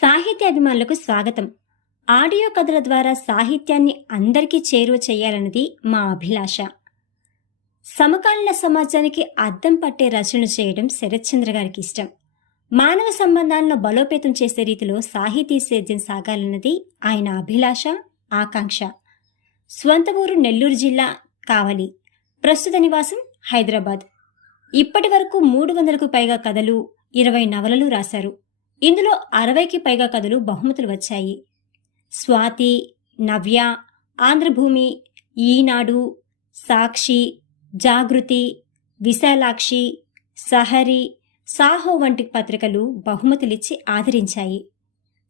సాహిత్య అభిమానులకు స్వాగతం. ఆడియో కథల ద్వారా సాహిత్యాన్ని అందరికీ చేరువ చేయాలన్నది మా అభిలాష. సమకాలీన సమాజానికి అద్దం పట్టే రచనలు చేయడం శరత్చంద్ర గారికి ఇష్టం. మానవ సంబంధాలను బలోపేతం చేసే రీతిలో సాహితీ సేద్యం సాగాలన్నది ఆయన అభిలాష, ఆకాంక్ష. స్వంత ఊరు నెల్లూరు జిల్లా కావలి, ప్రస్తుత నివాసం హైదరాబాద్. ఇప్పటి వరకు 300కు పైగా కథలు, 20 నవలలు రాశారు. ఇందులో 60కి పైగా కథలు బహుమతులు వచ్చాయి. స్వాతి, నవ్య, ఆంధ్రభూమి, ఈనాడు, సాక్షి, జాగృతి, విశాలాక్షి, సహరి, సాహో వంటి పత్రికలు బహుమతులిచ్చి ఆదరించాయి.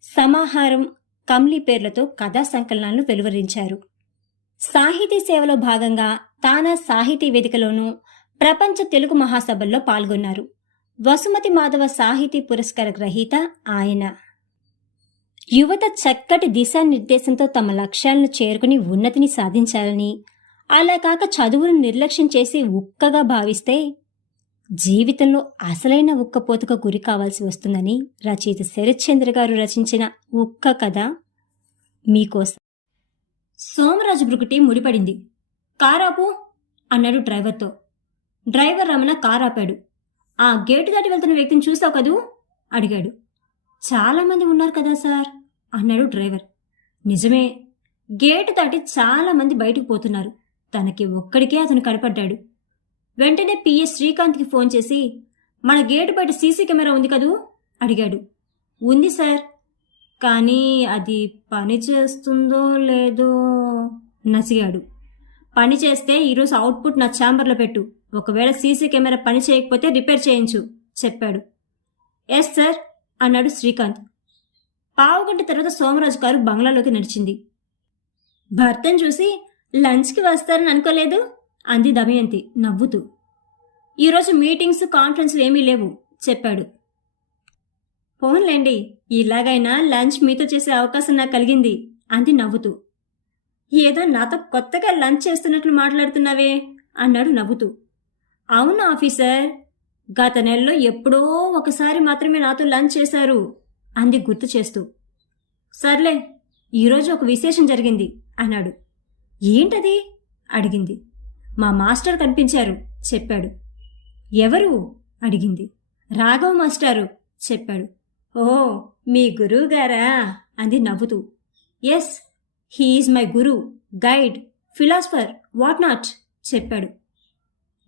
సమాహారం, కమ్లీ పేర్లతో కథా సంకలనాలను వెలువరించారు. సాహితీ సేవలో భాగంగా తానా సాహితీ వేదికలోనూ ప్రపంచ తెలుగు మహాసభల్లో పాల్గొన్నారు. వసుమతి మాధవ సాహితీ పురస్కార గ్రహీత ఆయన. యువత చక్కటి దిశానిర్దేశంతో తమ లక్ష్యాలను చేరుకుని ఉన్నతిని సాధించాలని, అలా కాక చదువును నిర్లక్ష్యం చేసి ఉక్కగా భావిస్తే జీవితంలో అసలైన ఉక్కపోతకు గురి కావాల్సి వస్తుందని రచయిత శరత్చంద్ర గారు రచించిన ఉక్క కథ మీకోసం. సోమరాజు బ్రుకుటి ముడిపడింది. కారాపు అన్నాడు డ్రైవర్తో. డ్రైవర్ రమణ కారాపాడు. ఆ గేటు దాటి వెళ్తున్న వ్యక్తిని చూసావు కదూ అడిగాడు. చాలామంది ఉన్నారు కదా సార్ అన్నాడు డ్రైవర్. నిజమే, గేటు దాటి చాలామంది బయటకు పోతున్నారు. తనకి ఒక్కడికే అతను కనపడ్డాడు. వెంటనే పిఎస్ శ్రీకాంత్కి ఫోన్ చేసి, మన గేటు బయట సీసీ కెమెరా ఉంది కదూ అడిగాడు. ఉంది సార్, కానీ అది పని చేస్తుందో లేదో నసిగాడు. పని చేస్తే ఈరోజు అవుట్పుట్ నా ఛాంబర్లో పెట్టు, ఒకవేళ సీసీ కెమెరా పని చేయకపోతే రిపేర్ చేయించు చెప్పాడు. ఎస్ సార్ అన్నాడు శ్రీకాంత్. పావుగంట తర్వాత సోమరాజు కారు బంగ్లాలోకి నడిచింది. భర్తను చూసి లంచ్కి వస్తారని అనుకోలేదు అంది దమయంతి నవ్వుతూ. ఈరోజు మీటింగ్స్, కాన్ఫరెన్స్లు ఏమీ లేవు చెప్పాడు. పోన్లేండి, ఇలాగైనా లంచ్ మీతో చేసే అవకాశం నాకు కలిగింది అంది నవ్వుతూ. ఏదో నాతో కొత్తగా లంచ్ చేస్తున్నట్లు మాట్లాడుతున్నావే అన్నాడు నవ్వుతూ. అవును ఆఫీసర్, గత నెలలో ఎప్పుడో ఒకసారి మాత్రమే నాతో లంచ్ చేశారు అంది గుర్తు చేస్తూ. సర్లే, ఈరోజు ఒక విశేషం జరిగింది అన్నాడు. ఏంటది అడిగింది. మా మాస్టర్ కనిపించారు చెప్పాడు. ఎవరు అడిగింది. రాఘవ మాస్టారు చెప్పాడు. ఓ, మీ గురువు గారా అంది నవ్వుతూ. Yes, he's my guru, guide, philosopher, what not చెప్పాడు.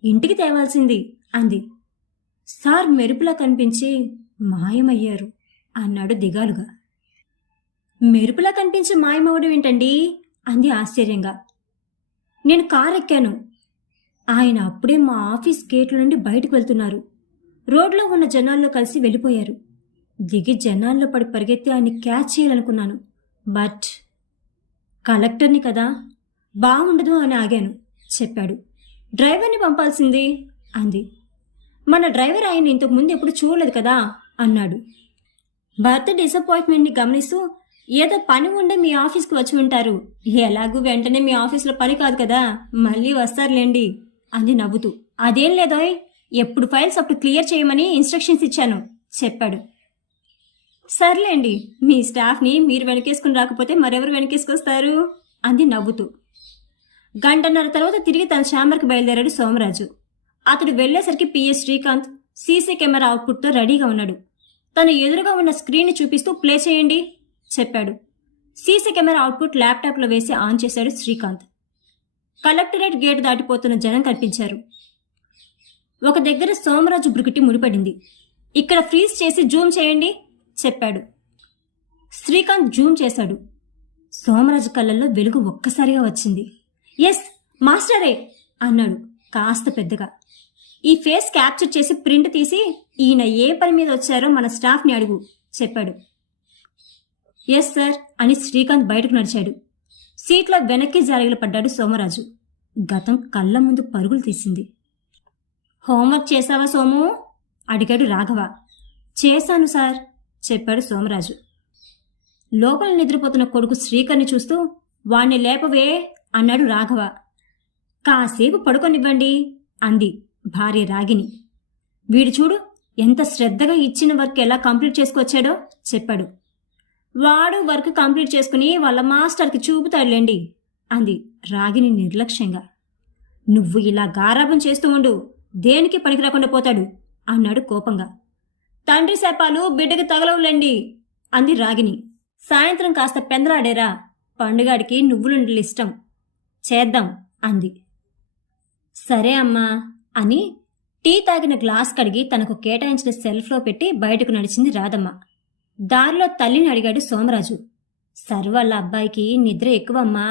ఇంటికి తేవాల్సింది అంది. సార్ మెరుపులా కనిపించి మాయమయ్యారు అన్నాడు దిగాలుగా. మెరుపులా కనిపించి మాయమవ్వడం ఏంటండి అంది ఆశ్చర్యంగా. నేను కారు ఎక్కాను. ఆయన అప్పుడే మా ఆఫీస్ గేట్ల నుండి బయటకు వెళ్తున్నారు. రోడ్లో ఉన్న జనాల్లో కలిసి వెళ్ళిపోయారు. దిగి జనాల్లో పడి పరిగెత్తి ఆయన్ని క్యాచ్ చేయాలనుకున్నాను. బట్ కలెక్టర్ని కదా, బాగుండదు అని ఆగాను చెప్పాడు. డ్రైవర్ని పంపాల్సింది అంది. మన డ్రైవర్ ఆయన ఇంతకు ముందు ఎప్పుడు చూడలేదు కదా అన్నాడు. భర్త డిసప్పాయింట్మెంట్ని గమనిస్తూ, ఏదో పని ఉండే మీ ఆఫీస్కి వచ్చి ఉంటారు, ఎలాగూ వెంటనే మీ ఆఫీస్లో పని కాదు కదా, మళ్ళీ వస్తారులేండి అంది నవ్వుతూ. అదేం లేదోయ్, ఎప్పుడు ఫైల్స్ అప్పుడు క్లియర్ చేయమని ఇన్స్ట్రక్షన్స్ ఇచ్చాను చెప్పాడు. సర్లేండి, మీ స్టాఫ్ని మీరు వెనకేసుకుని రాకపోతే మరెవరు వెనకేసుకొస్తారు అంది నవ్వుతూ. గంటన్నర తర్వాత తిరిగి తన ఛాంబర్కి బయలుదేరాడు సోమరాజు. అతడు వెళ్లేసరికి పిఎస్ శ్రీకాంత్ సీసీ కెమెరా అవుట్పుట్తో రెడీగా ఉన్నాడు. తన ఎదురుగా ఉన్న స్క్రీన్ని చూపిస్తూ ప్లే చేయండి చెప్పాడు. సీసీ కెమెరా అవుట్పుట్ ల్యాప్టాప్లో వేసి ఆన్ చేశాడు శ్రీకాంత్. కలెక్టరేట్ గేట్ దాటిపోతున్న జనం కనిపించారు. ఒక దగ్గర సోమరాజు బ్రుకుటి ముడిపడింది. ఇక్కడ ఫ్రీజ్ చేసి జూమ్ చేయండి చెప్పాడు. శ్రీకాంత్ జూమ్ చేశాడు. సోమరాజు కళ్ళల్లో వెలుగు ఒక్కసారిగా వచ్చింది. ఎస్, మాస్టరే అన్నాడు కాస్త పెద్దగా. ఈ ఫేస్ క్యాప్చర్ చేసి ప్రింట్ తీసి ఈయన ఏ పని మీద వచ్చారో మన స్టాఫ్ని అడుగు చెప్పాడు. ఎస్ సార్ అని శ్రీకాంత్ బయటకు నడిచాడు. సీట్లో వెనక్కి జారిగలు పడ్డాడు సోమరాజు. గతం కళ్ళ ముందు పరుగులు తీసింది. హోంవర్క్ చేశావా సోము అడిగాడు రాఘవ. చేశాను సార్ చెప్పాడు సోమరాజు. లోపల నిద్రపోతున్న కొడుకు శ్రీకర్ని చూస్తూ, వాణ్ణి లేపవే అన్నాడు రాఘవ. కాసేపు పడుకొనివ్వండి అంది భార్య రాగిని. వీడు చూడు ఎంత శ్రద్ధగా ఇచ్చిన వర్క్ ఎలా కంప్లీట్ చేసుకొచ్చాడో చెప్పాడు. వాడు వర్క్ కంప్లీట్ చేసుకుని వాళ్ళ మాస్టర్కి చూపుతాడులేండి అంది రాగిని నిర్లక్ష్యంగా. నువ్వు ఇలా గారాబం చేస్తూ ఉండు, దేనికి పనికి రాకుండా పోతాడు అన్నాడు కోపంగా. తండ్రి శాపాలు బిడ్డకి తగలవులేండి అంది రాగిని. సాయంత్రం కాస్త పెందలాడేరా, పండుగాడికి నువ్వులుండలు ఇష్టం, చేద్దాం అంది. సరే అమ్మా అని టీ తాగిన గ్లాస్ కడిగి తనకు కేటాయించిన సెల్ఫ్లో పెట్టి బయటకు నడిచింది రాధమ్మ. దారిలో తల్లిని అడిగాడు సోమరాజు. సర్ వాళ్ళ అబ్బాయికి నిద్ర ఎక్కువమ్మా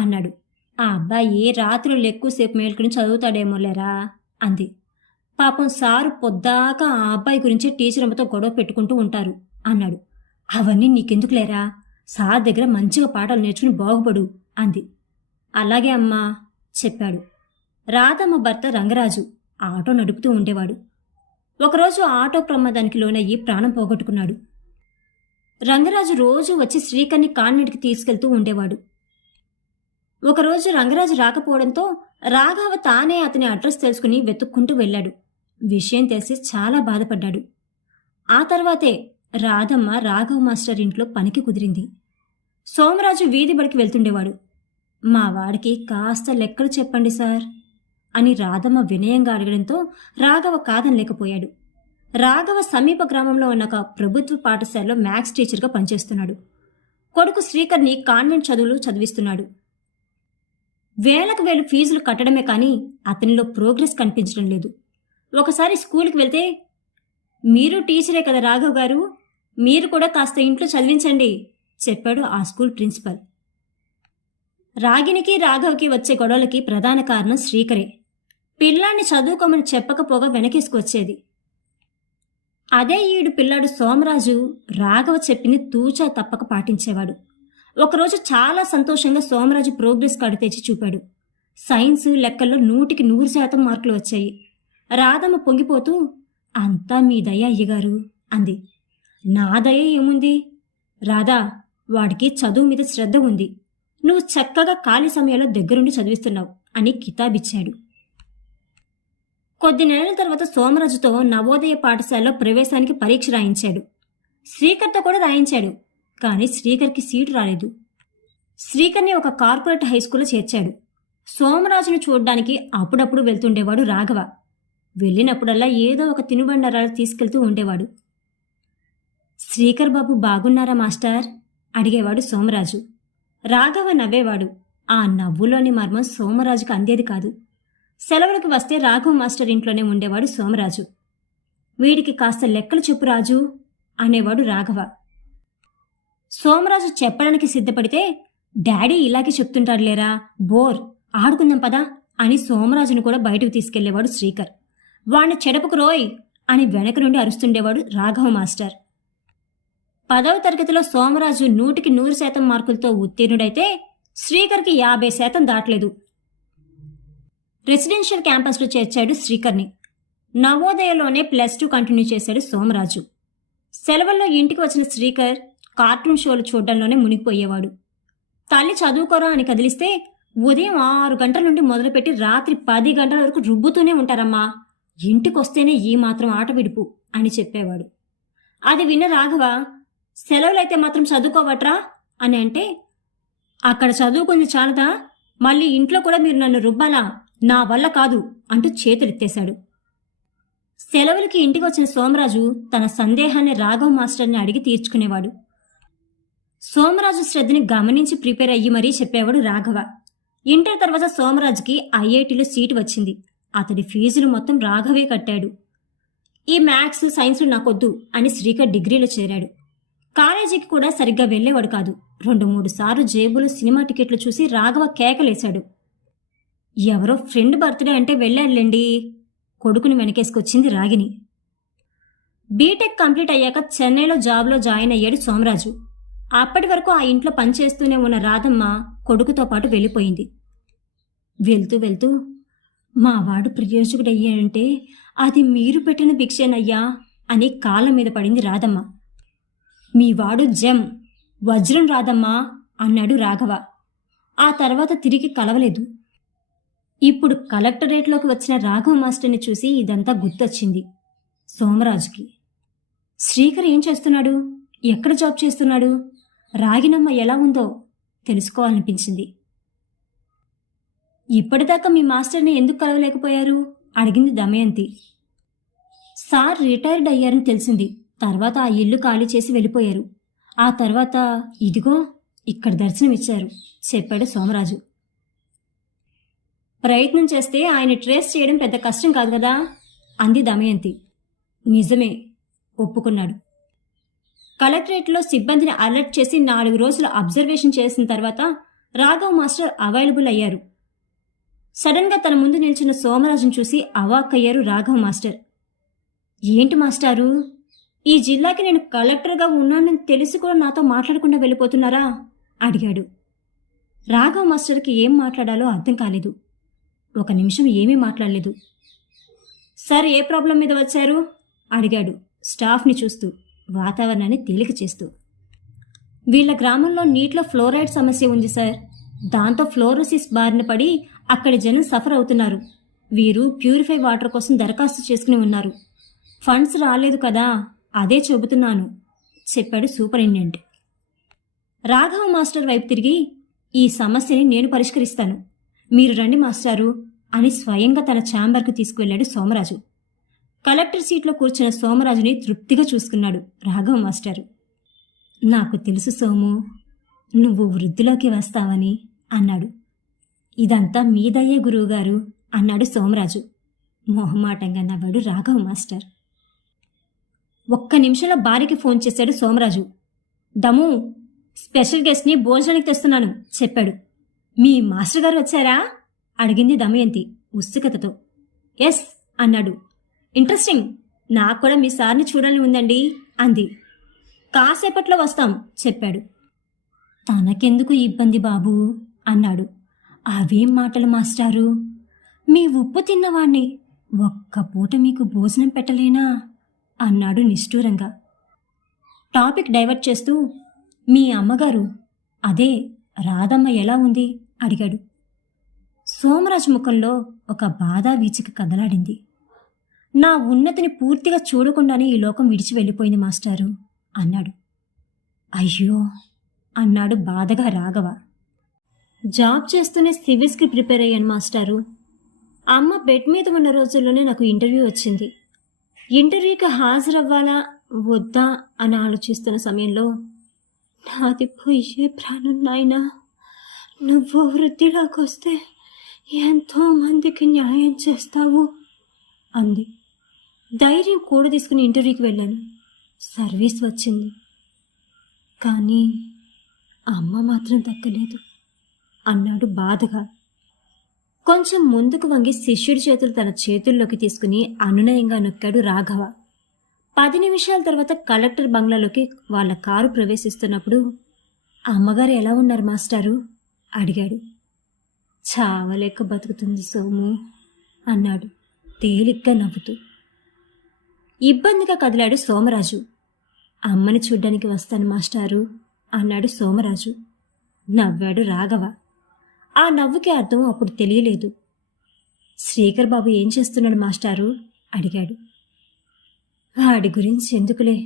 అన్నాడు. ఆ అబ్బాయి రాత్రులు ఎక్కువసేపు మేల్కొని చదువుతాడేమోలేరా అంది. పాపం సారు పొద్దాకా ఆ అబ్బాయి గురించి టీచర్ అమ్మతో గొడవ పెట్టుకుంటూ ఉంటారు అన్నాడు. అవన్నీ నీకెందుకులేరా, సార్ దగ్గర మంచిగా పాఠాలు నేర్చుకుని బాగుపడు అంది. అలాగే అమ్మా చెప్పాడు. రాధమ్మ భర్త రంగరాజు ఆటో నడుపుతూ ఉండేవాడు. ఒకరోజు ఆటో ప్రమాదానికి లోనయ్యి ప్రాణం పోగొట్టుకున్నాడు. రంగరాజు రోజు వచ్చి శ్రీకర్ని కాన్వెంట్కి తీసుకెళ్తూ ఉండేవాడు. ఒకరోజు రంగరాజు రాకపోవడంతో రాఘవ తానే అతని అడ్రస్ తెలుసుకుని వెతుక్కుంటూ వెళ్ళాడు. విషయం తెలిసి చాలా బాధపడ్డాడు. ఆ తర్వాతే రాధమ్మ రాఘవ మాస్టర్ ఇంట్లో పనికి కుదిరింది. సోమరాజు వీధి బడికి వెళ్తుండేవాడు. మా వాడికి కాస్త లెక్కలు చెప్పండి సార్ అని రాధమ్మ వినయంగా అడగడంతో రాఘవ కాదనలేకపోయాడు. రాఘవ సమీప గ్రామంలో ఉన్న ఒక ప్రభుత్వ పాఠశాలలో మ్యాథ్స్ టీచర్గా పనిచేస్తున్నాడు. కొడుకు శ్రీకర్ని కాన్వెంట్ చదువులు చదివిస్తున్నాడు. వేలకు వేలు ఫీజులు కట్టడమే కానీ అతనిలో ప్రోగ్రెస్ కనిపించడం లేదు. ఒకసారి స్కూల్కి వెళ్తే, మీరు టీచరే కదా రాఘవ్ గారు, మీరు కూడా కాస్త ఇంట్లో చదివించండి చెప్పాడు ఆ స్కూల్ ప్రిన్సిపల్. రాగినికి రాఘవ్కి వచ్చే గొడవలకి ప్రధాన కారణం శ్రీకరే. పిల్లాన్ని చదువుకోమని చెప్పకపోగా వెనకేసుకొచ్చేది. అదే ఈడు పిల్లాడు సోమరాజు రాఘవ చెప్పింది తూచా తప్పక పాటించేవాడు. ఒకరోజు చాలా సంతోషంగా సోమరాజు ప్రోగ్రెస్ కార్డు తెచ్చి చూపాడు. సైన్స్ లెక్కల్లో 100% మార్కులు వచ్చాయి. రాధమ్మ పొంగిపోతూ, అంతా మీ దయ అయ్యగారు అంది. నా దయ ఏముంది రాధా, వాడికి చదువు మీద శ్రద్ధ ఉంది, నువ్వు చక్కగా ఖాళీ సమయంలో దగ్గరుండి చదివిస్తున్నావు అని కితాబిచ్చాడు. కొద్ది నెలల తర్వాత సోమరాజుతో నవోదయ పాఠశాలలో ప్రవేశానికి పరీక్ష రాయించాడు. శ్రీకర్తో కూడా రాయించాడు. కానీ శ్రీకర్కి సీటు రాలేదు. శ్రీకర్ని ఒక కార్పొరేట్ హైస్కూల్లో చేర్చాడు. సోమరాజును చూడ్డానికి అప్పుడప్పుడు వెళ్తుండేవాడు రాఘవ. వెళ్ళినప్పుడల్లా ఏదో ఒక తినుబండారాలు తీసుకెళ్తూ ఉండేవాడు. శ్రీకర్ బాబు బాగున్నారా మాస్టర్ అడిగేవాడు సోమరాజు. రాఘవ నవ్వేవాడు. ఆ నవ్వులోని మర్మం సోమరాజుకు అందేది కాదు. సెలవులకు వస్తే రాఘవ మాస్టర్ ఇంట్లోనే ఉండేవాడు సోమరాజు. వీడికి కాస్త లెక్కలు చెప్పు రాజు అనేవాడు రాఘవ. సోమరాజు చెప్పడానికి సిద్ధపడితే, డాడీ ఇలాగే చెప్తుంటాడులేరా, బోర్, ఆడుకుందాం పదా అని సోమరాజును కూడా బయటకు తీసుకెళ్లేవాడు శ్రీకర్. వాణ్ణి చెడపుకు రోయ్ అని వెనక నుండి అరుస్తుండేవాడు రాఘవ మాస్టర్. 10వ తరగతిలో సోమరాజు 100% మార్కులతో ఉత్తీర్ణుడైతే శ్రీకర్కి 50% దాటలేదు. రెసిడెన్షియల్ క్యాంపస్లో చేర్చాడు శ్రీకర్ని. నవోదయలోనే +2 కంటిన్యూ చేశాడు సోమరాజు. సెలవుల్లో ఇంటికి వచ్చిన శ్రీకర్ కార్టూన్ షోలు చూడడంలోనే మునిగిపోయేవాడు. తల్లి చదువుకోరా అని కదిలిస్తే ఉదయం 6 గంటల నుండి మొదలుపెట్టి రాత్రి 10 గంటల వరకు రుబ్బుతూనే ఉంటారమ్మా, ఇంటికొస్తేనే ఈ మాత్రం ఆట విడుపు అని చెప్పేవాడు. అది విన్న రాఘవ, సెలవులైతే మాత్రం చదువుకోవట్రా అని అంటే, అక్కడ చదువుకుంది చాలదా, మళ్ళీ ఇంట్లో కూడా మీరు నన్ను రుబ్బాలా, నా వల్ల కాదు అంటూ చేతులెత్తేశాడు. సెలవులకి ఇంటికి వచ్చిన సోమరాజు తన సందేహాన్ని రాఘవ మాస్టర్ని అడిగి తీర్చుకునేవాడు. సోమరాజు శ్రద్ధని గమనించి ప్రిపేర్ అయ్యి మరీ చెప్పేవాడు రాఘవ. ఇంటర్ తర్వాత సోమరాజుకి ఐఐటీలో సీటు వచ్చింది. అతడి ఫీజులు మొత్తం రాఘవే కట్టాడు. ఈ మ్యాథ్స్ సైన్స్లు నాకొద్దు అని శ్రీకర్ డిగ్రీలో చేరాడు. కాలేజీకి కూడా సరిగ్గా వెళ్లేవాడు కాదు. 2-3 సార్లు జేబులో సినిమా టికెట్లు చూసి రాఘవ కేకలేశాడు. ఎవరో ఫ్రెండ్ బర్త్డే అంటే వెళ్ళాడులేండి. కొడుకుని వెనకేసుకొచ్చింది రాగిని. బీటెక్ కంప్లీట్ అయ్యాక చెన్నైలో జాబ్లో జాయిన్ అయ్యాడు సోమరాజు. అప్పటి వరకు ఆ ఇంట్లో పనిచేస్తూనే ఉన్న రాధమ్మ కొడుకుతో పాటు వెళ్ళిపోయింది. వెళ్తూ వెళ్తూ, మా వాడు ప్రయోజకుడయ్యాడంటే అది మీరు పెట్టిన భిక్షేనయ్యా అని కాళ్ళ మీద పడింది రాధమ్మ. మీ వాడు జెమ్, వజ్రం రాధమ్మా అన్నాడు రాఘవ. ఆ తర్వాత తిరిగి కలవలేదు. ఇప్పుడు కలెక్టరేట్లోకి వచ్చిన రాఘవ మాస్టర్ని చూసి ఇదంతా గుర్తొచ్చింది సోమరాజుకి. శ్రీకర్ ఏం చేస్తున్నాడు, ఎక్కడ జాబ్ చేస్తున్నాడు, రాగినమ్మ ఎలా ఉందో తెలుసుకోవాలనిపించింది. ఇప్పటిదాకా మీ మాస్టర్ని ఎందుకు కలవలేకపోయారు? అడిగింది దమయంతి. సార్ రిటైర్డ్ అయ్యారని తెలిసింది. తర్వాత ఆ ఇల్లు ఖాళీ చేసి వెళ్ళిపోయారు. ఆ తర్వాత ఇదిగో ఇక్కడ దర్శనమిచ్చారు చెప్పాడు సోమరాజు. ప్రయత్నం చేస్తే ఆయన ట్రేస్ చేయడం పెద్ద కష్టం కాదు కదా అంది దమయంతి. నిజమే ఒప్పుకున్నాడు. కలెక్టరేట్లో సిబ్బందిని అలర్ట్ చేసి 4 రోజులు అబ్జర్వేషన్ చేసిన తర్వాత రాఘవ్ మాస్టర్ అవైలబుల్ అయ్యారు. సడన్గా తన ముందు నిల్చున్న సోమరాజును చూసి అవాక్కయ్యారు రాఘవ్ మాస్టర్. ఏంటి మాస్టారు, ఈ జిల్లాకి నేను కలెక్టర్గా ఉన్నానని తెలిసి కూడా నాతో మాట్లాడకుండా వెళ్ళిపోతున్నారా అడిగాడు. రాఘవ్ మాస్టర్కి ఏం మాట్లాడాలో అర్థం కాలేదు. 1 నిమిషం ఏమీ మాట్లాడలేదు. సార్ ఏ ప్రాబ్లం మీద వచ్చారు అడిగాడు స్టాఫ్ని చూస్తూ, వాతావరణాన్ని తేలిక చేస్తూ. వీళ్ళ గ్రామంలో నీటిలో ఫ్లోరైడ్ సమస్య ఉంది సార్. దాంతో ఫ్లోరోసిస్ బారిన పడి అక్కడి జనం సఫర్ అవుతున్నారు. వీరు ప్యూరిఫై వాటర్ కోసం దరఖాస్తు చేసుకుని ఉన్నారు. ఫండ్స్ రాలేదు కదా, అదే చెబుతున్నాను చెప్పాడు సూపరింటెండెంట్. రాఘవ మాస్టర్ వైపు తిరిగి, ఈ సమస్యని నేను పరిష్కరిస్తాను, మీరు రండి మాస్టారు అని స్వయంగా తన ఛాంబర్కు తీసుకువెళ్ళాడు సోమరాజు. కలెక్టర్ సీట్లో కూర్చున్న సోమరాజుని తృప్తిగా చూసుకున్నాడు రాఘవ మాస్టారు. నాకు తెలుసు సోము, నువ్వు వృద్ధిలోకి వస్తావని అన్నాడు. ఇదంతా మీదయ్యే గురువుగారు అన్నాడు సోమరాజు. మొహమాటంగా నవ్వాడు రాఘవ మాస్టర్. 1 నిమిషంలో భార్యకి ఫోన్ చేశాడు సోమరాజు. దమ్ము, స్పెషల్ గెస్ట్ని భోజనానికి తెస్తున్నాను చెప్పాడు. మీ మాస్టర్ గారు వచ్చారా అడిగింది దమయంతి ఉత్సుకతతో. ఎస్ అన్నాడు. ఇంట్రెస్టింగ్, నాకు కూడా మీ సార్ని చూడాలని ఉందండి అంది. కాసేపట్లో వస్తాం చెప్పాడు. తనకెందుకు ఇబ్బంది బాబు అన్నాడు. అవేం మాటలు మాస్టారు, మీ ఉప్పు తిన్నవాణ్ణి 1 పూట మీకు భోజనం పెట్టలేనా అన్నాడు నిష్ఠూరంగా. టాపిక్ డైవర్ట్ చేస్తూ, మీ అమ్మగారు అదే రాధమ్మ ఎలా ఉంది అడిగాడు. సోమరాజు ముఖంలో ఒక బాధ వీచిక కదలాడింది. నా ఉన్నతిని పూర్తిగా చూడకుండానే ఈ లోకం విడిచి వెళ్ళిపోయింది మాస్టారు అన్నాడు. అయ్యో అన్నాడు బాధగా రాఘవ. జాబ్ చేస్తూనే సివిల్స్కి ప్రిపేర్ అయ్యాను మాస్టారు. అమ్మ బెడ్ మీద ఉన్న రోజుల్లోనే నాకు ఇంటర్వ్యూ వచ్చింది. ఇంటర్వ్యూకి హాజరవ్వాలా వద్దా అని ఆలోచిస్తున్న సమయంలో, నాది పోయే ప్రాణం నాయనా, నువ్వు వృద్ధిలోకి వస్తే ఎంతో మందికి న్యాయం చేస్తావు అంది. ధైర్యం కూడా తీసుకుని ఇంటర్వ్యూకి వెళ్ళాను. సర్వీస్ వచ్చింది, కానీ అమ్మ మాత్రం దక్కలేదు అన్నాడు బాధగా. కొంచెం ముందుకు వంగి శిష్యుడి చేతులు తన చేతుల్లోకి తీసుకుని అనునయంగా నొక్కాడు రాఘవ. 10 నిమిషాల తర్వాత కలెక్టర్ బంగ్లాలోకి వాళ్ళ కారు ప్రవేశిస్తున్నప్పుడు, అమ్మగారు ఎలా ఉన్నారు మాస్టారు అడిగాడు. చావలేక బతుకుతుంది సోము అన్నాడు తేలిగ్గా నవ్వుతూ. ఇబ్బందిగా కదిలాడు సోమరాజు. అమ్మని చూడ్డానికి వస్తాను మాస్టారు అన్నాడు సోమరాజు. నవ్వాడు రాఘవ. ఆ నవ్వుకి అర్థం అప్పుడు తెలియలేదు. శ్రీకర్ బాబు ఏం చేస్తున్నాడు మాస్టారు అడిగాడు. వాడి గురించి ఎందుకులే,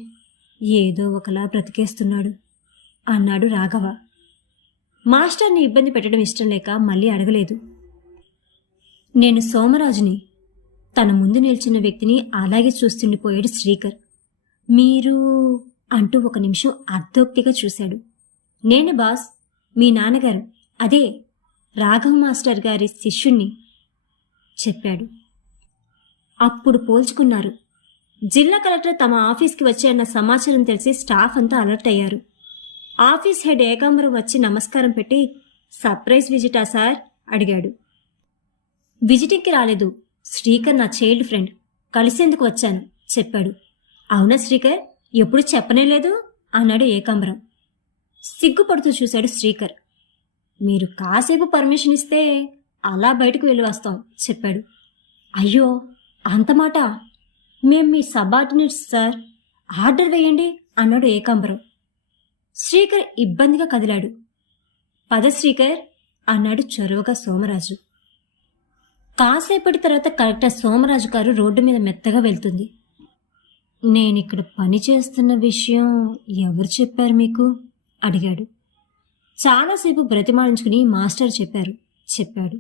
ఏదో ఒకలా బ్రతికేస్తున్నాడు అన్నాడు రాఘవ. మాస్టర్ని ఇబ్బంది పెట్టడం ఇష్టం లేక మళ్ళీ అడగలేదు. నేను సోమరాజుని. తన ముందు నిల్చున్న వ్యక్తిని అలాగే చూస్తుండిపోయాడు శ్రీకర్. మీరు అంటూ 1 నిమిషం అర్ధోక్తిగా చూశాడు. నేను బాస్, మీ నాన్నగారు, అదే రాఘవ్ మాస్టర్ గారి శిష్యుణ్ణి చెప్పాడు. అప్పుడు పోల్చుకున్నారు. జిల్లా కలెక్టర్ తమ ఆఫీస్కి వచ్చారన్న సమాచారం తెలిసి స్టాఫ్ అంతా అలర్ట్ అయ్యారు. ఆఫీస్ హెడ్ ఏకాంబరం వచ్చి నమస్కారం పెట్టి, సర్ప్రైజ్ విజిటా సార్ అడిగాడు. విజిటింగ్కి రాలేదు, శ్రీకర్ నా చైల్డ్ ఫ్రెండ్, కలిసేందుకు వచ్చాను చెప్పాడు. అవునా శ్రీకర్, ఎప్పుడు చెప్పనే లేదు అన్నాడు ఏకాంబరం. సిగ్గుపడుతూ చూశాడు శ్రీకర్. మీరు కాసేపు పర్మిషన్ ఇస్తే అలా బయటకు వెళ్ళి వస్తాం చెప్పాడు. అయ్యో అంత మాట, మేం మీ సబార్డినేట్స్ సార్, ఆర్డర్ వేయండి అన్నాడు ఏకాంబరం. శ్రీకర్ ఇబ్బందిగా కదిలాడు. పద శ్రీకర్ అన్నాడు చొరవగా సోమరాజు. కాసేపటి తర్వాత కలెక్టర్ సోమరాజు గారు రోడ్డు మీద మెత్తగా వెళ్తుంది. నేనిక్కడ పని చేస్తున్న విషయం ఎవరు చెప్పారు మీకు అడిగాడు. చాలాసేపు బ్రతిమాలించుకుని మాస్టర్ చెప్పాడు.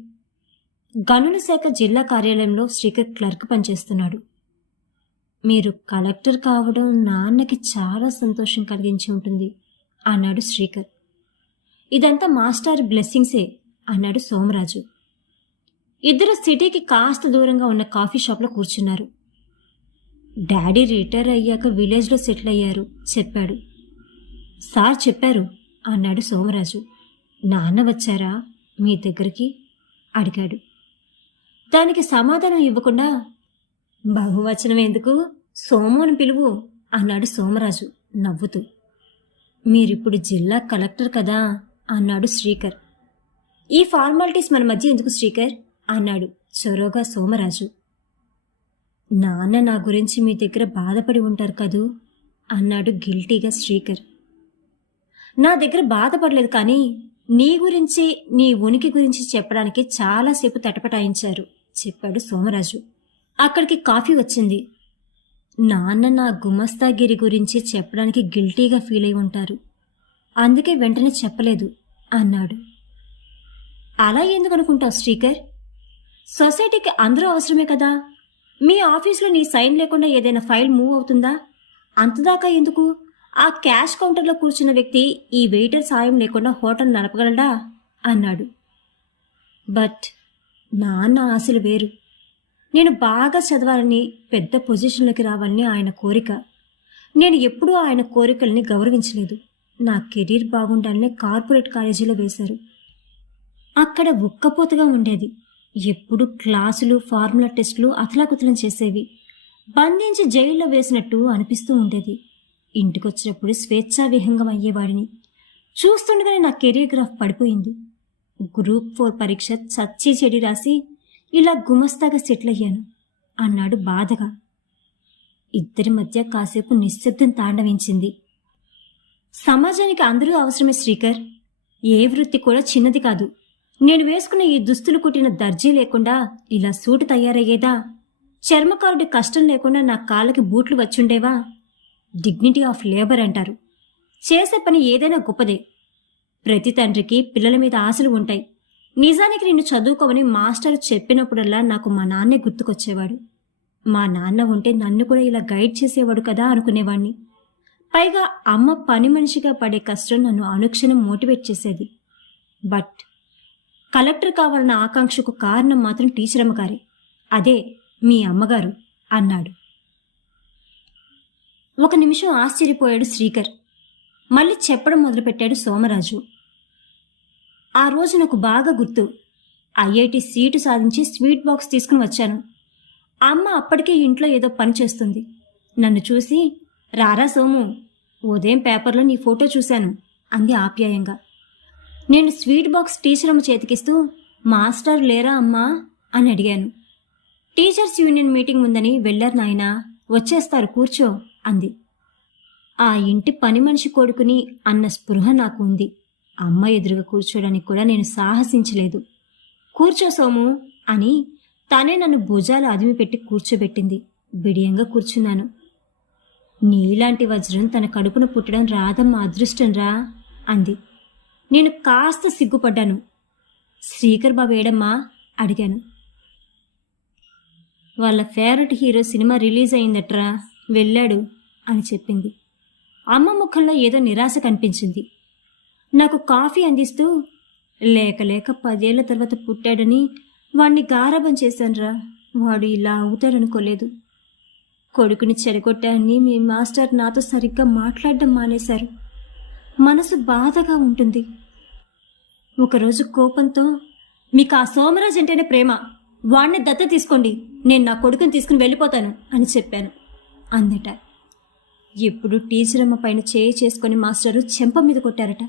గనుల శాఖ జిల్లా కార్యాలయంలో శ్రీకర్ క్లర్క్ పనిచేస్తున్నాడు. మీరు కలెక్టర్ కావడం నాన్నకి చాలా సంతోషం కలిగించి ఉంటుంది అన్నాడు శ్రీకర్. ఇదంతా మాస్టర్ బ్లెస్సింగ్సే అన్నాడు సోమరాజు. ఇద్దరు సిటీకి కాస్త దూరంగా ఉన్న కాఫీ షాప్లో కూర్చున్నారు. డాడీ రిటైర్ అయ్యాక విలేజ్లో సెటిల్ అయ్యారు చెప్పాడు. సార్ చెప్పారు అన్నాడు సోమరాజు. నాన్న వచ్చారా మీ దగ్గరికి అడిగాడు. దానికి సమాధానం ఇవ్వకుండా బహువచనం ఎందుకు, సోముని పిలువు అన్నాడు సోమరాజు నవ్వుతూ. మీరిప్పుడు జిల్లా కలెక్టర్ కదా అన్నాడు శ్రీకర్. ఈ ఫార్మాలిటీస్ మన మధ్య ఎందుకు శ్రీకర్ అన్నాడు చొరవగా సోమరాజు. నాన్న నా గురించి మీ దగ్గర బాధపడి ఉంటారు కదూ అన్నాడు గిల్టీగా శ్రీకర్. నా దగ్గర బాధపడలేదు, కానీ నీ గురించి నీ ఉనికి గురించి చెప్పడానికి చాలాసేపు తటపటాయించారు చెప్పాడు సోమరాజు. అక్కడికి కాఫీ వచ్చింది. నాన్న నా గుమస్తాగిరి గురించి చెప్పడానికి గిల్టీగా ఫీల్ అయి ఉంటారు, అందుకే వెంటనే చెప్పలేదు అన్నాడు. అలా ఎందుకు అనుకుంటావు శ్రీకర్? సొసైటీకి అందరూ అవసరమే కదా. మీ ఆఫీసులో నీ సైన్ లేకుండా ఏదైనా ఫైల్ మూవ్ అవుతుందా? అంతదాకా ఎందుకు? ఆ క్యాష్ కౌంటర్లో కూర్చున్న వ్యక్తి ఈ వెయిటర్ సాయం లేకుండా హోటల్ నడపగలడా అన్నాడు. బట్ నాన్న ఆశలు వేరు. నేను బాగా చదవాలని, పెద్ద పొజిషన్లోకి రావాలని ఆయన కోరిక. నేను ఎప్పుడూ ఆయన కోరికల్ని గౌరవించలేదు. నా కెరీర్ బాగుండాలనే కార్పొరేట్ కాలేజీలో వేశారు. అక్కడ ఉక్కపోతగా ఉండేది. ఎప్పుడు క్లాసులు, ఫార్ములా టెస్టులు అతలాకుతలం చేసేవి. బంధించి జైల్లో వేసినట్టు అనిపిస్తూ ఉండేది. ఇంటికొచ్చినప్పుడు స్వేచ్ఛావిహంగం అయ్యేవాడిని. చూస్తుండగానే నా కెరీర్ గ్రాఫ్ పడిపోయింది. గ్రూప్ 4 పరీక్ష చచ్చి చెడి రాసి ఇలా గుమస్తాగా సెటిల్ అయ్యాను అన్నాడు బాధగా. ఇద్దరి మధ్య కాసేపు నిశ్శబ్దం తాండవించింది. సమాజానికి అందరూ అవసరమే శ్రీకర్. ఏ వృత్తి కూడా చిన్నది కాదు. నేను వేసుకున్న ఈ దుస్తులు కుట్టిన దర్జీ లేకుండా ఇలా సూటు తయారయ్యేదా? చర్మకారుడి కష్టం లేకుండా నా కాళ్ళకి బూట్లు వచ్చుండేవా? డిగ్నిటీ ఆఫ్ లేబర్ అంటారు. చేసే పని ఏదైనా గొప్పదే. ప్రతి తండ్రికి పిల్లల మీద ఆశలు ఉంటాయి. నిజానికి నిన్ను చదువుకోమని మాస్టర్ చెప్పినప్పుడల్లా నాకు మా నాన్నే గుర్తుకొచ్చేవాడు. మా నాన్న ఉంటే నన్ను కూడా ఇలా గైడ్ చేసేవాడు కదా అనుకునేవాణ్ణి. పైగా అమ్మ పని మనిషిగా పడే కష్టం నన్ను అనుక్షణం మోటివేట్ చేసేది. బట్ కలెక్టర్ కావాలన్న ఆకాంక్షకు కారణం మాత్రం టీచర్ అమ్మగారే. అదే మీ అమ్మగారు అన్నాడు. ఒక నిమిషం ఆశ్చర్యపోయాడు శ్రీకర్. మళ్ళీ చెప్పడం మొదలుపెట్టాడు సోమరాజు. ఆ రోజు నాకు బాగా గుర్తు. ఐఐటి సీటు సాధించి స్వీట్ బాక్స్ తీసుకుని వచ్చాను. అమ్మ అప్పటికే ఇంట్లో ఏదో పని చేస్తుంది. నన్ను చూసి, రారా సోము, ఉదయం పేపర్లో నీ ఫోటో చూశాను అంది ఆప్యాయంగా. నేను స్వీట్ బాక్స్ టీచర్ అమ్మ చేతికిస్తూ, మాస్టర్ లేరా అమ్మా అని అడిగాను. టీచర్స్ యూనియన్ మీటింగ్ ఉందని వెళ్ళారు నాయనా, వచ్చేస్తారు కూర్చో అంది. ఆ ఇంటి పని మనిషి కొడుకుని అన్న స్పృహ నాకు ఉంది. అమ్మ ఎదురుగా కూర్చోడానికి కూడా నేను సాహసించలేదు. కూర్చో సోము అని తానే నన్ను భుజాలు అదిమి పెట్టి కూర్చోబెట్టింది. బిడియంగా కూర్చున్నాను. నీలాంటి వజ్రం తన కడుపున పుట్టడం రాదమ్మ అదృష్టం రా అంది. నేను కాస్త సిగ్గుపడ్డాను. శ్రీకర్ బాబు ఏడమ్మా అడిగాను. వాళ్ళ ఫేవరెట్ హీరో సినిమా రిలీజ్ అయిందట్రా, వెళ్ళాడు అని చెప్పింది. అమ్మ ముఖంలో ఏదో నిరాశ కనిపించింది. నాకు కాఫీ అందిస్తూ, లేక 10 ఏళ్ల తర్వాత పుట్టాడని వాణ్ణి గారాబం చేశాన్రా, వాడు ఇలా అవుతాడనుకోలేదు. కొడుకుని చెడగొట్టానని మీ మాస్టర్ నాతో సరిగ్గా మాట్లాడడం మానేశారు. మనసు బాధగా ఉంటుంది. ఒకరోజు కోపంతో, మీకు ఆ సోమరాజ్ అంటేనే ప్రేమ, వాణ్ణి దత్త తీసుకోండి, నేను నా కొడుకుని తీసుకుని వెళ్ళిపోతాను అని చెప్పాను అందట. ఎప్పుడు టీచర్ అమ్మ పైన చేయి చేసుకొని మాస్టరు చెంప మీద కొట్టారట.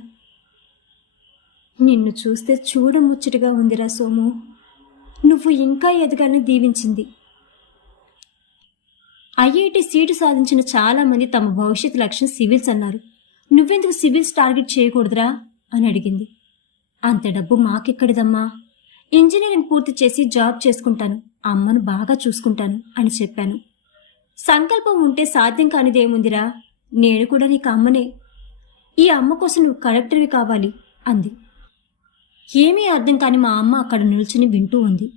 నిన్ను చూస్తే చూడముచ్చటగా ఉందిరా సోము, నువ్వు ఇంకా ఎదగాలని దీవించింది. ఐఐటి సీటు సాధించిన చాలామంది తమ భవిష్యత్ లక్ష్యం సివిల్స్ అన్నారు. నువ్వెందుకు సివిల్స్ టార్గెట్ చేయకూడదురా అని అడిగింది. అంత డబ్బు మాకెక్కడిదమ్మా, ఇంజనీరింగ్ పూర్తి చేసి జాబ్ చేసుకుంటాను, అమ్మను బాగా చూసుకుంటాను అని చెప్పాను. సంకల్పం ఉంటే సాధ్యం కానిదేముందిరా, నేను కూడా నీకు అమ్మనే. ఈ అమ్మ కోసం నువ్వు కలెక్టర్వి కావాలి అంది. ఏమీ అర్థం కాని మా అమ్మ అక్కడ నిల్చుని వింటూ ఉంది.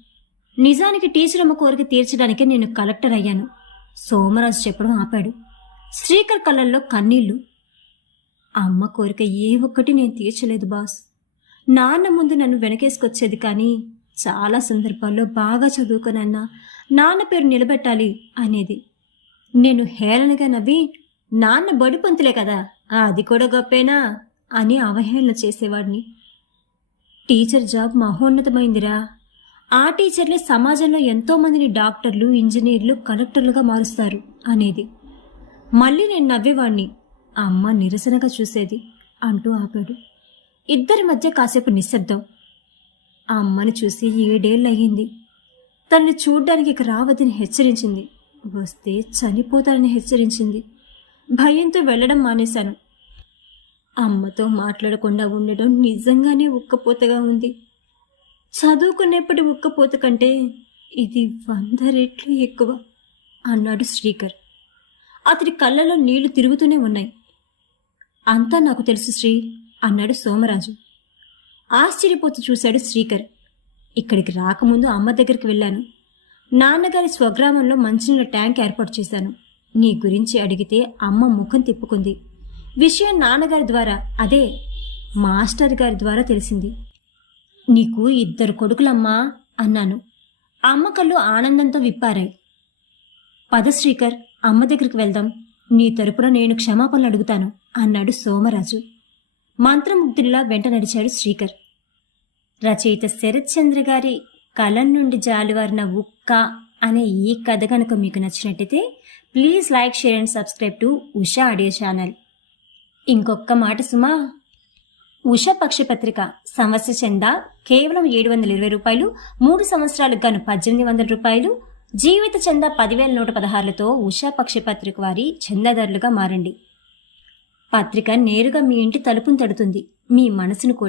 నిజానికి టీచర్ అమ్మ కోరిక తీర్చడానికే నేను కలెక్టర్ అయ్యాను. సోమరాజు చెప్పడం ఆపాడు. శ్రీకర్ కళ్ళల్లో కన్నీళ్లు. అమ్మ కోరిక ఏ ఒక్కటి నేను తీర్చలేదు బాస్. నాన్న ముందు నన్ను వెనకేసుకొచ్చేది, కానీ చాలా సందర్భాల్లో బాగా చదువుకునన్నా నాన్న పేరు నిలబెట్టాలి అనేది. నేను హేళనగా నవ్వి, నాన్న బడిపంతులే కదా, అది కూడా గొప్పేనా అని అవహేళన చేసేవాడిని. టీచర్ జాబ్ మహోన్నతమైందిరా. ఆ టీచర్లే సమాజంలో ఎంతోమందిని డాక్టర్లు, ఇంజనీర్లు, కలెక్టర్లుగా మారుస్తారు అనేది. మళ్ళీ నేను నవ్వేవాణ్ణి. అమ్మ నిరసనగా చూసేది అంటూ ఆపాడు. ఇద్దరి మధ్య కాసేపు నిశ్శబ్దం. ఆ అమ్మని చూసి 7 ఏళ్ళయ్యింది. తనని చూడ్డానికి ఇక రావద్దని హెచ్చరించింది. వస్తే చనిపోతానని హెచ్చరించింది. భయంతో వెళ్ళడం మానేశాను. అమ్మతో మాట్లాడకుండా ఉండడం నిజంగానే ఉక్కపోతగా ఉంది. చదువుకునేప్పటి ఉక్కపోత కంటే ఇది 100 రెట్లు ఎక్కువ అన్నాడు శ్రీకర్. అతడి కళ్ళలో నీళ్లు తిరుగుతూనే ఉన్నాయి. అంతా నాకు తెలుసు శ్రీ అన్నాడు సోమరాజు. ఆశ్చర్యపోతూ చూశాడు శ్రీకర్. ఇక్కడికి రాకముందు అమ్మ దగ్గరికి వెళ్ళాను. నాన్నగారి స్వగ్రామంలో మంచినీళ్ళ ట్యాంక్ ఏర్పాటు చేశాను. నీ గురించి అడిగితే అమ్మ ముఖం తిప్పుకుంది. విషయం నాన్నగారి ద్వారా, అదే మాస్టర్ గారి ద్వారా తెలిసింది. నీకు 2 కొడుకులమ్మా అన్నాను. అమ్మ కళ్ళు ఆనందంతో విప్పారాయి. పద శ్రీకర్, అమ్మ దగ్గరికి వెళ్దాం. నీ తరపున నేను క్షమాపణలు అడుగుతాను అన్నాడు సోమరాజు. మంత్రముగ్ధుడిలా వెంట నడిచాడు శ్రీకర్. రచయిత శరత్ చంద్ర గారి కలం నుండి జాలువారిన ఉక్క అనే ఈ కథ కనుక మీకు నచ్చినట్టయితే please like, share and subscribe to Usha audio channel. ఇంకొక్క మాట సుమా, ఉషా పక్షపత్రిక సంవత్సర చందా కేవలం 720 రూపాయలు, 3 సంవత్సరాలకు గాను 1800 రూపాయలు, జీవిత చందా 10,116లతో ఉషా పక్షపత్రిక వారి చందాదారులుగా మారండి. పత్రిక నేరుగా మీ ఇంటి తలుపును తడుతుంది, మీ మనసును కూడా.